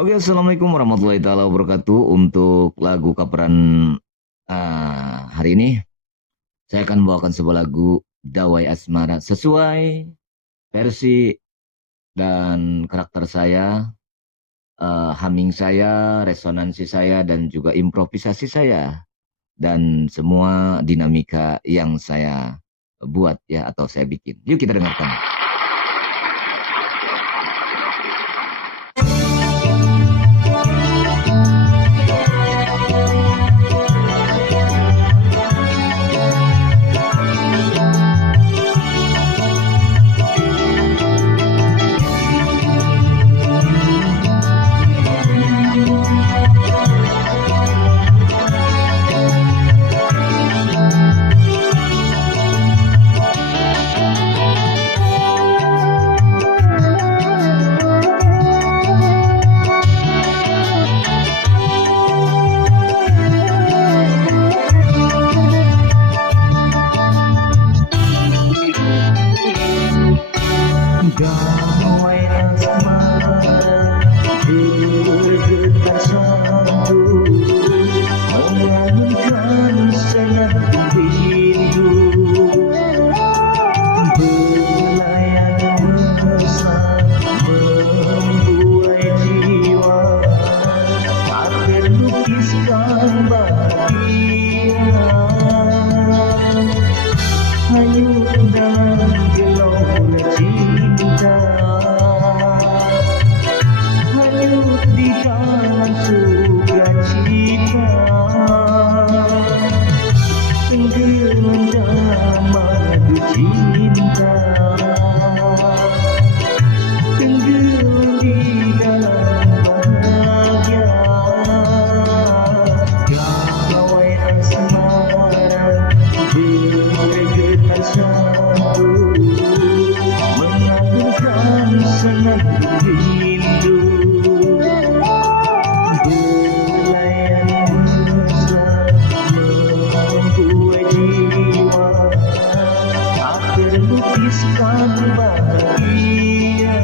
Oke, assalamualaikum warahmatullahi taala wabarakatuh. Untuk lagu coveran hari ini, saya akan membawakan sebuah lagu Dawai Asmara sesuai versi dan karakter saya, humming saya, resonansi saya, dan juga improvisasi saya, dan semua dinamika yang saya buat ya atau saya bikin. Yuk kita dengarkan. Dawai asmara bergetar satu, mengagumkan senang rindu, berlayar mesra membuai jiwa, tak terlukiskan bahagia, hanyut dalam gelora cinta, hanyut di dalam sukacita, tenggelam dalam madu cinta, tenggelam di dalam bahagia. Dawai asmara bergetar satu, mengagumkan sangat rindu, berlayar mesra membuai jiwa, tak terlukiskan bahagia.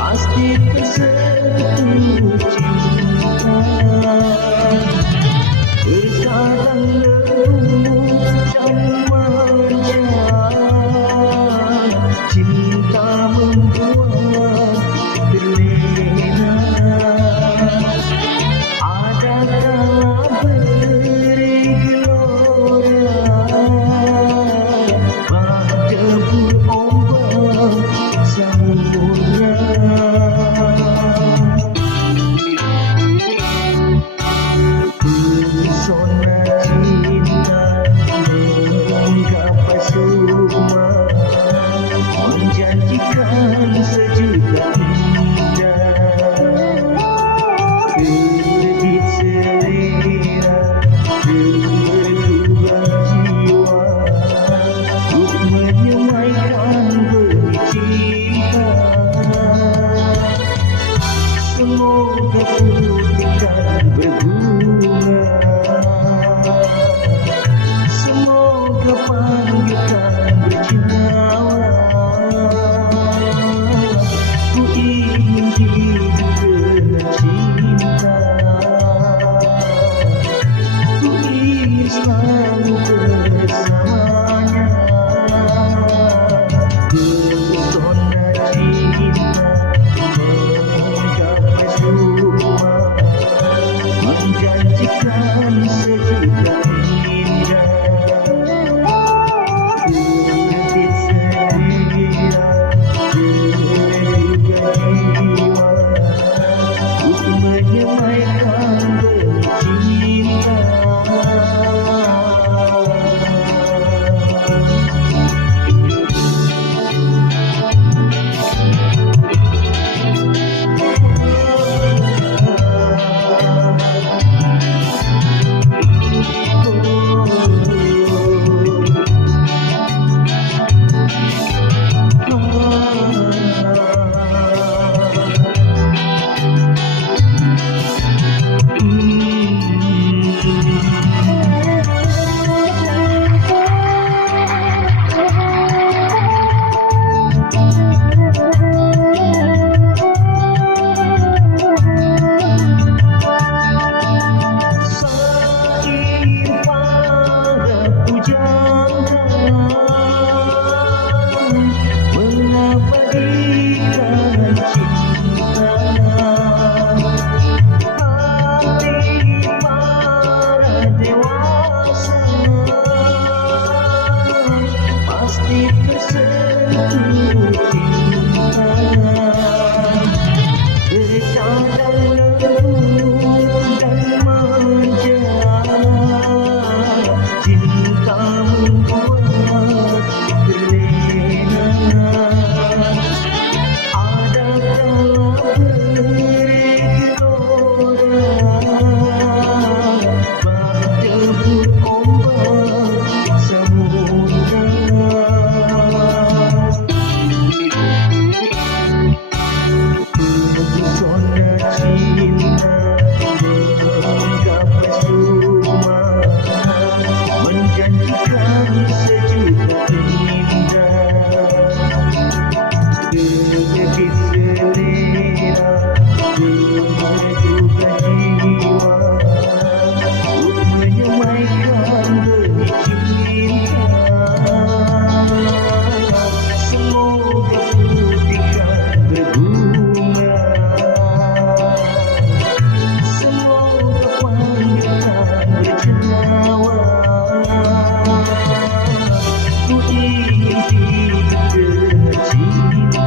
Pasti tersentuh cinta, bersarang lembut dan manja, cinta membuat terlena. Ada kala bergelora, berdebur ombak samudra. Pesona cinta menggapai semua, menjanjikan sejuta indah, kredit selera bertukar jiwa, untuk menyemaikan benih cinta. Semoga putihkan berbunga, semoga panggilkan berjawa. Ku ingin hidup dengan cinta, ku ingin selalu bersamanya. Pesona cinta hati tersentuh cinta, bercadang lembut dan manja, cintamu buat terlena. Ada kala bergelora, bak ombak samudra. Pesona cinta menggapai semua, menjanjikan sejuta indah. Gegit selera, menggugah jiwa, untuk menyemaikan benih cinta. Semoga putihkan berbunga, semoga panjangkan bercendawa. Ku ingin hidup dengan cinta,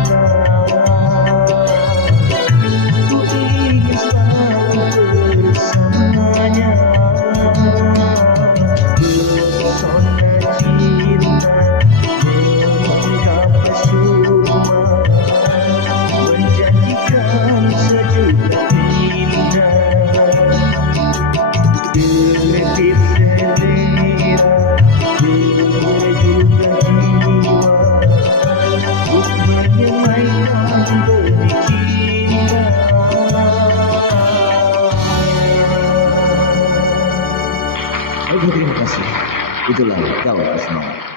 ku ingin selalu bersamanya. Pesona cinta menggapai semua, menjanjikan sejuta indah. Gegit selera, berjuta jiwa, untuk menyemaikan benih cinta. Oke, terima kasih. Itulah Dawai Asmara.